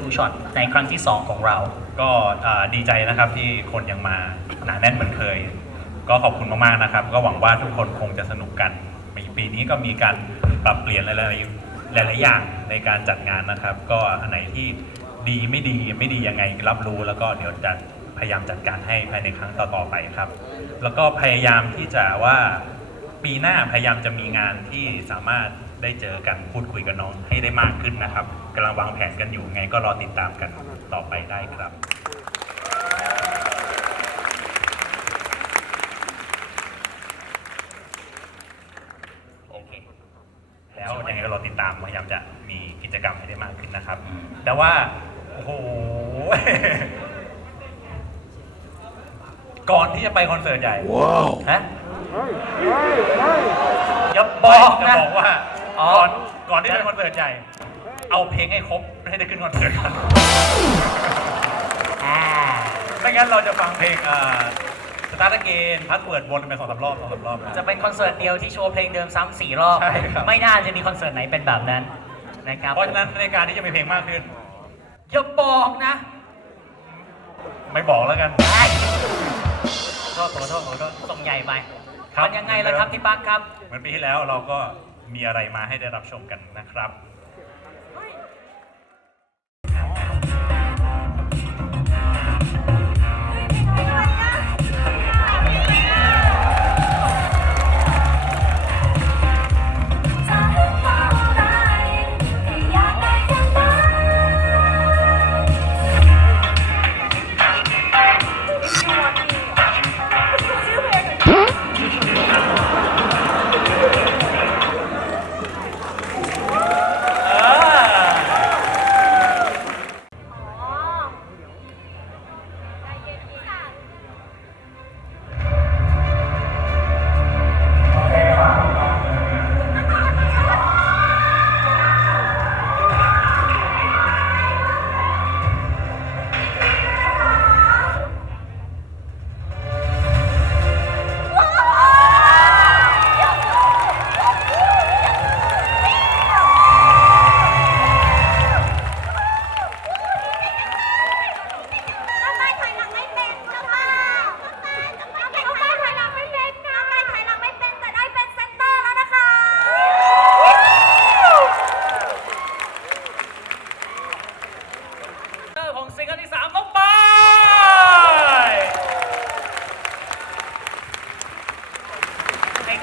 ทูช็อตในครั้งที่ 2 ของเรา ก็ดีใจนะครับที่คนยังมาหนาแน่นเหมือนเคย ก็ขอบคุณมากๆนะครับ ก็หวังว่าทุกคนคงจะสนุกกันปีนี้ก็มีการปรับเปลี่ยนหลายๆหลายๆอย่างในการจัดงานนะครับ ก็อันไหนที่ดีไม่ดีไม่ดียังไงรับรู้ แล้วก็เดี๋ยวจะพยายามจัดการให้ภายในครั้งต่อๆไปครับ แล้วก็พยายามที่จะว่าปีหน้าพยายามจะมีงานที่สามารถ ได้เจอกันพูดคุยกับน้องให้ได้มากขึ้นนะครับกำลังวางแผนกันอยู่ไงก็รอติดตามกันต่อไปได้ครับ โอเค แล้วยังไงก็รอติดตามพยายามจะมีกิจกรรมให้ได้มากขึ้นนะครับ แต่ว่า โอ้โห ก่อนที่จะไปคอนเสิร์ตใหญ่ฮะอย่าบอกนะ จะบอกว่า อ๋อ ก่อนก่อนที่จะไปคอนเสิร์ตใหญ่ เอาเพลงให้ครบให้ได้ขึ้นคอนเสิร์ตกันอ่าไม่งั้นเราจะฟังเพลงสตาร์ทเกนพักเปิดวนไปสองสามรอบสองสามรอบนะ จะเป็นคอนเสิร์ตเดียวที่โชว์เพลงเดิมซ้ำสี่รอบ ใช่ครับ ไม่น่าจะมีคอนเสิร์ตไหนเป็นแบบนั้นนะครับเพราะฉะนั้นในการที่จะมีเพลงมากขึ้น อย่าบอกนะไม่บอกแล้วกัน ไอ้ขอโทษขอโทษขอโทษส่งใหญ่ไปครับ มันยังไงล่ะครับพี่ปักครับ เหมือนปีที่แล้วเราก็ มีอะไรมาให้ได้รับชมกันนะครับ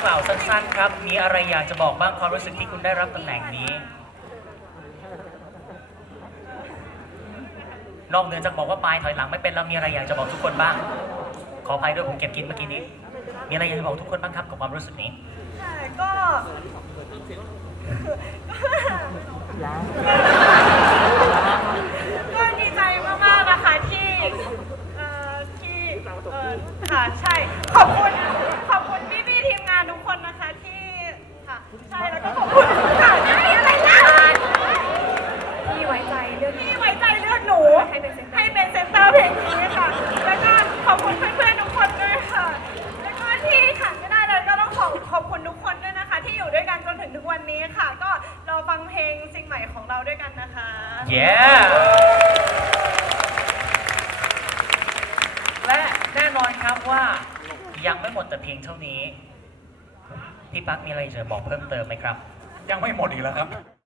กล่าวสั้นๆครับ มีอะไรอยากจะบอกบ้างความรู้สึกที่คุณได้รับตำแหน่งนี้ นอกเหนือจากบอกว่าปลายถอยหลังไม่เป็นแล้วมีอะไรอยากจะบอกทุกคนบ้าง ขออภัยด้วยผมเก็บกินเมื่อกี้นี้ มีอะไรอยากจะบอกทุกคนบ้างครับกับความรู้สึกนี้ค่ะก็ก็ดีใจมากๆนะคะที่เอ่อที่เอ่อค่ะใช่ ขอบคุณ ขอบคุณพี่ๆทีมงานทุกคนนะคะที่ค่ะใช่ แล้วก็ขอบคุณค่ะที่อะไรนะที่ไว้ใจเลือกที่ไว้ใจเลือกหนู ให้เป็นให้เป็นเซนเตอร์เพลงนี้ค่ะ แล้วก็ขอบคุณเพื่อนๆทุกคนด้วยค่ะ แล้วก็ที่ขาดไม่ได้เลยก็ต้องขอขอบคุณทุกคนด้วยนะคะ ที่อยู่ด้วยกันจนถึงทุกวันนี้ค่ะ ก็รอฟังเพลงสิ่งใหม่ของเราด้วยกันนะคะ Yeah และแน่นอนครับว่ายังไม่หมดแต่เพียงเท่านี้ พี่ปักมีอะไรจะบอกเพิ่มเติมไหมครับ ยังไม่หมดอีกแล้วครับ